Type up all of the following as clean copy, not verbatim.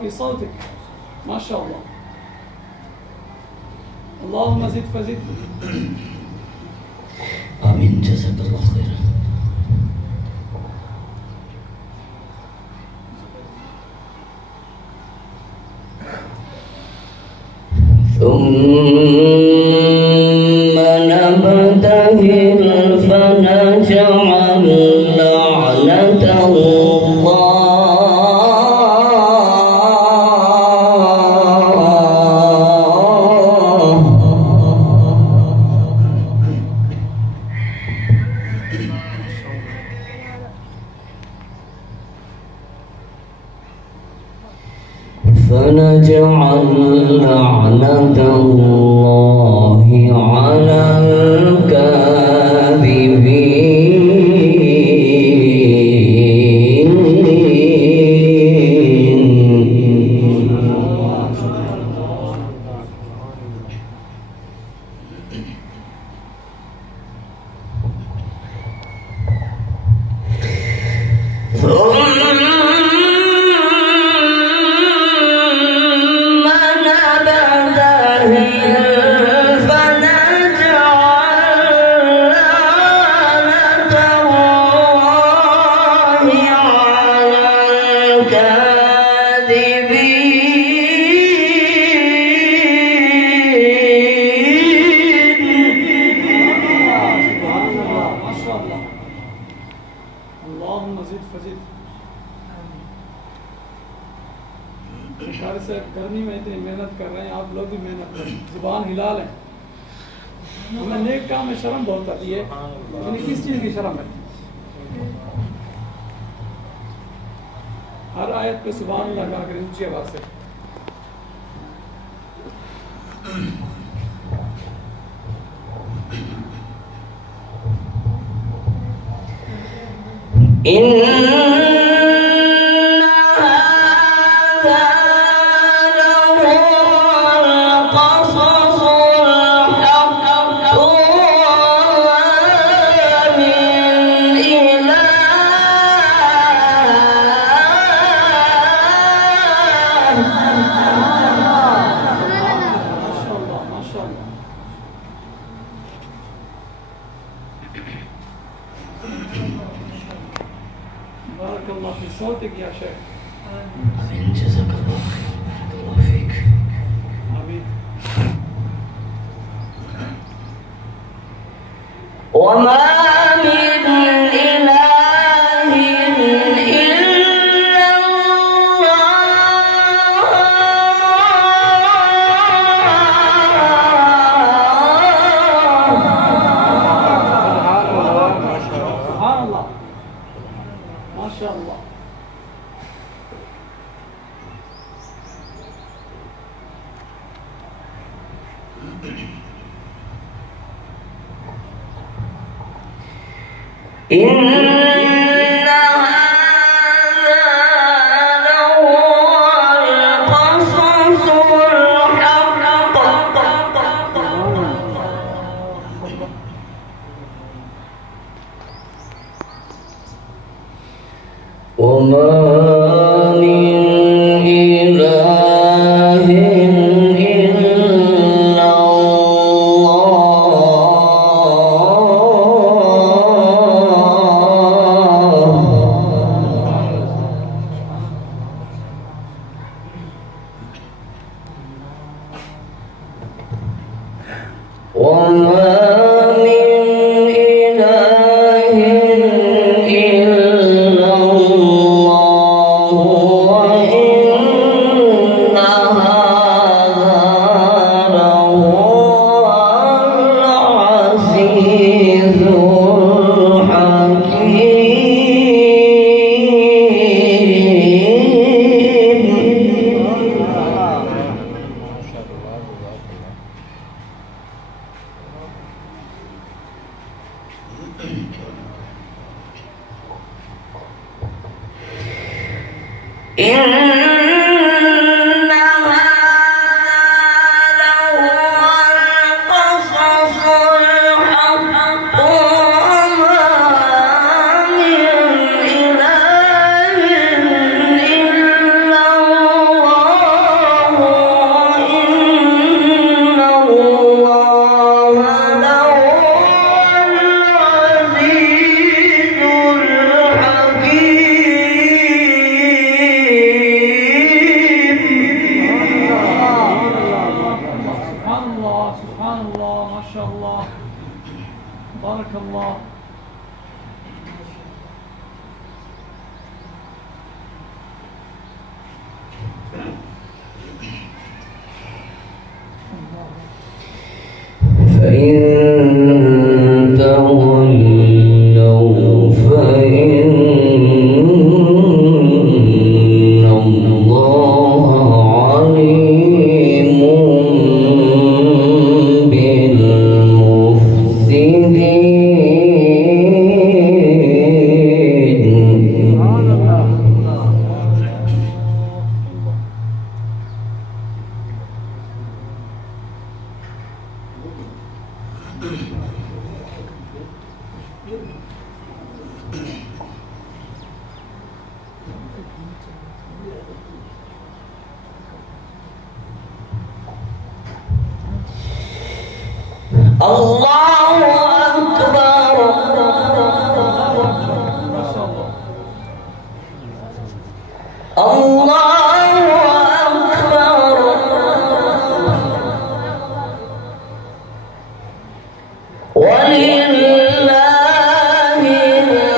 في صوتك ما شاء الله. اللهم زد فزد. آمين جزاك الله خيرا. ثم نبتهل فنجعل لعنة الله على الكاذبين. गर्मी में इतनी मेहनत कर रहे हैं, आप लोग भी मेहनत करें, जुबान हिला लें। हमें नेक काम में शर्म बहुत आती है, लेकिन किस चीज़ की शर्म है? हर आयत पे सुभान अल्लाह कहा करें ऊंची आवाज से। बारकल्लाह फी सौतिक या शेख। आमीन जज़ाकल्लाह फीक। आमीन। वमा मिन इलाहिन इल्लल्लाह। माशाअल्लाह। بارك الله. فإن تولوا فإن الله عليم الله أكبر. الله أكبر. ولله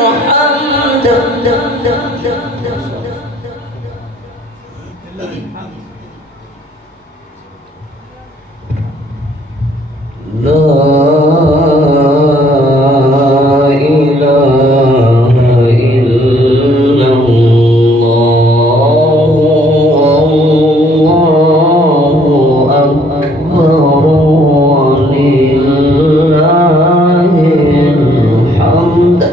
الحمد. لا إله إلا الله والله أكبر ولله الحمد.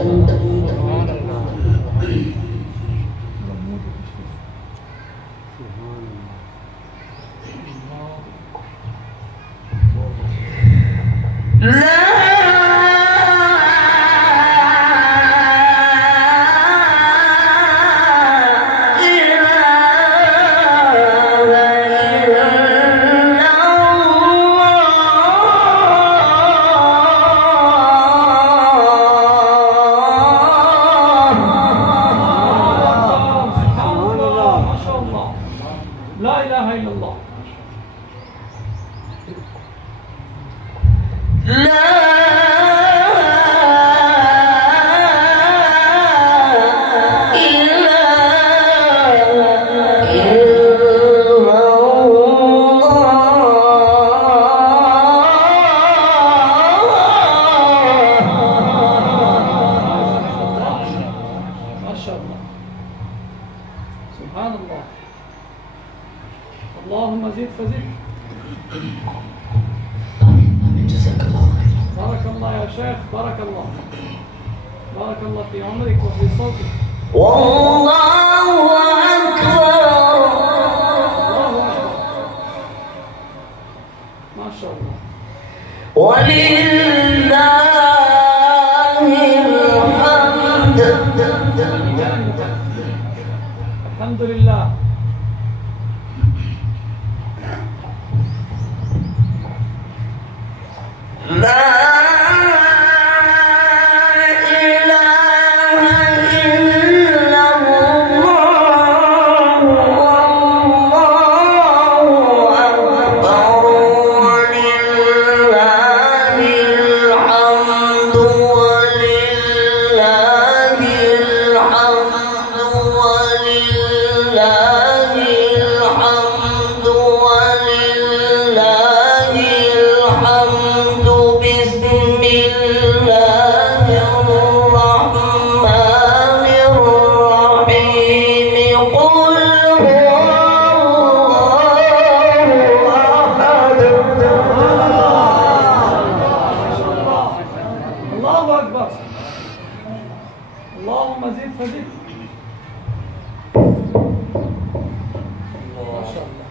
لا إله إلا الله. سبحان الله. اللهم زد فزد. آمين. جزاك الله خير. بارك الله يا شيخ، بارك الله. بارك الله في عمرك وفي صوتك. والله أكبر. الله أكبر. ما شاء الله. ولله الحمد. الحمد لله. لا إله إلا الله والله أكبر ولله الحمد ولله الحمد ولله الحمد ولله الحمد. بسم الله الرحمن الرحيم. قل هو الله الله أحد. أكبر. اللهم زد فزد. ما شاء الله.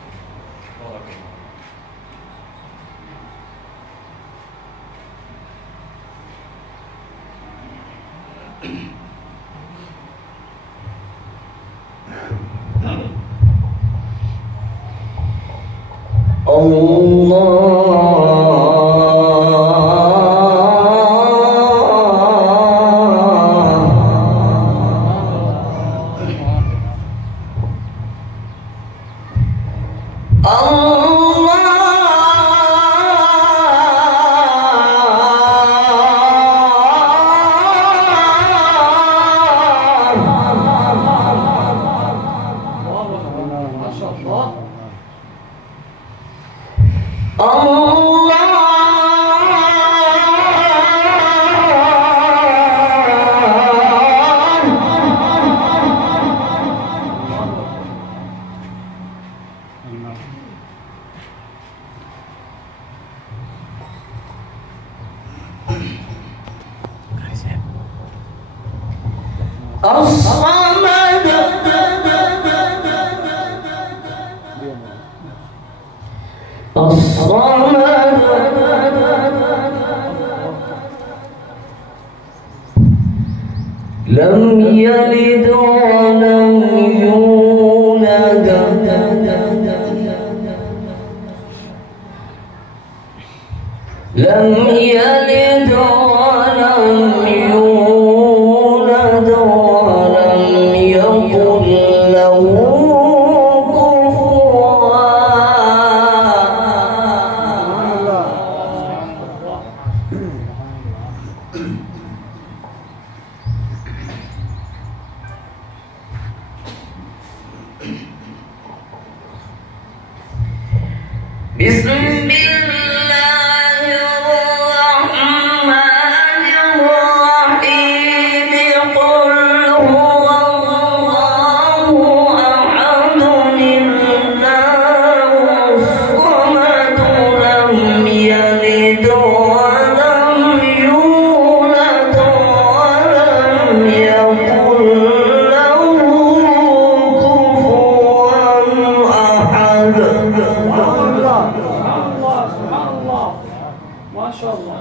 لم يلد ولم يولد لم يلد ولم يولد ولم يكن له كفوا بسم الله الرحمن الرحيم قل هو الله أحد الله الصمد لم يلد ولم يولد ولم يكن له كفوا أحد. سبحان الله ما شاء الله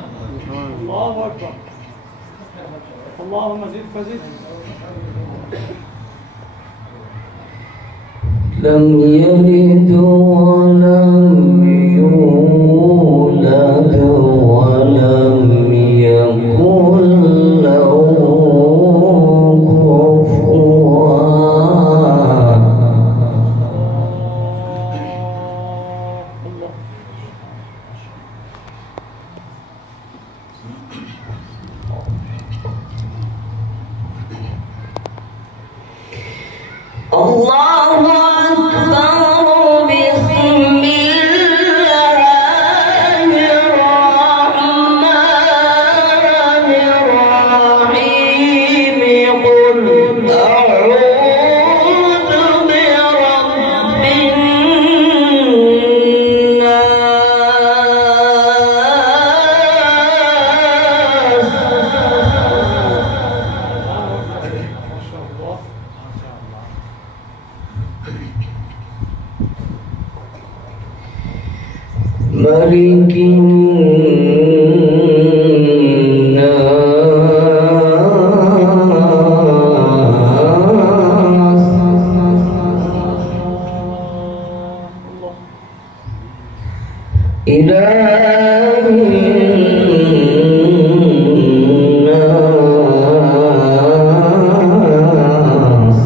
الله أكبر اللهم زد فزد لم يلد ولم يولد ولم يكن له الله أكبر. بسم الله الرحمن الرحيم قل أعوذ برب ملك الناس إله الناس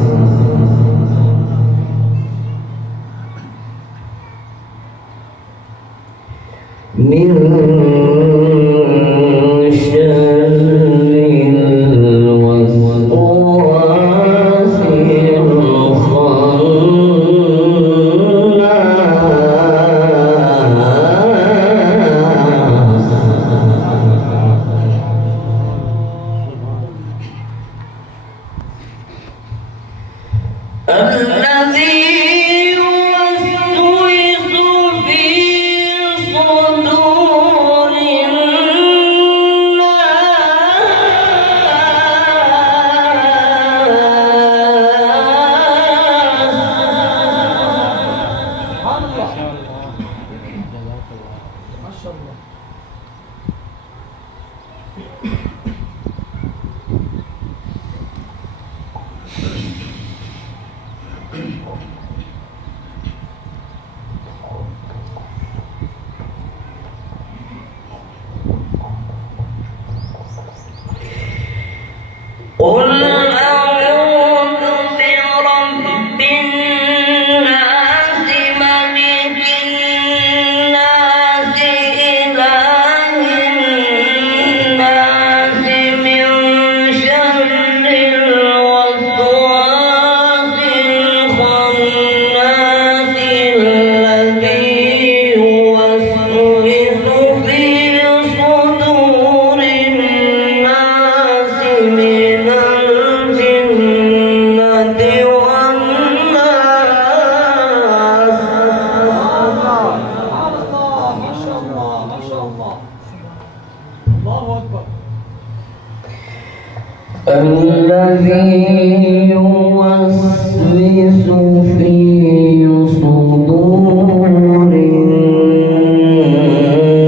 من شر الوسواس الخناس الذي يوسوس في صدور ما شاء الله قل أعوذ برب الناس ملك الناس إله الناس من شر الوسواس الخناس الذي يوسوس في صدور الناس من الجنة والناس. ما شاء الله ما شاء الله الله أكبر. الذي يوسوس في صدور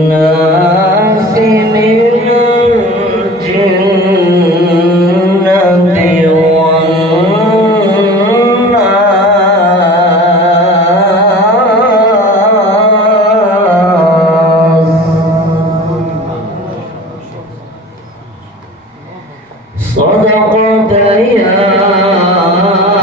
الناس من الجنة صدقت يا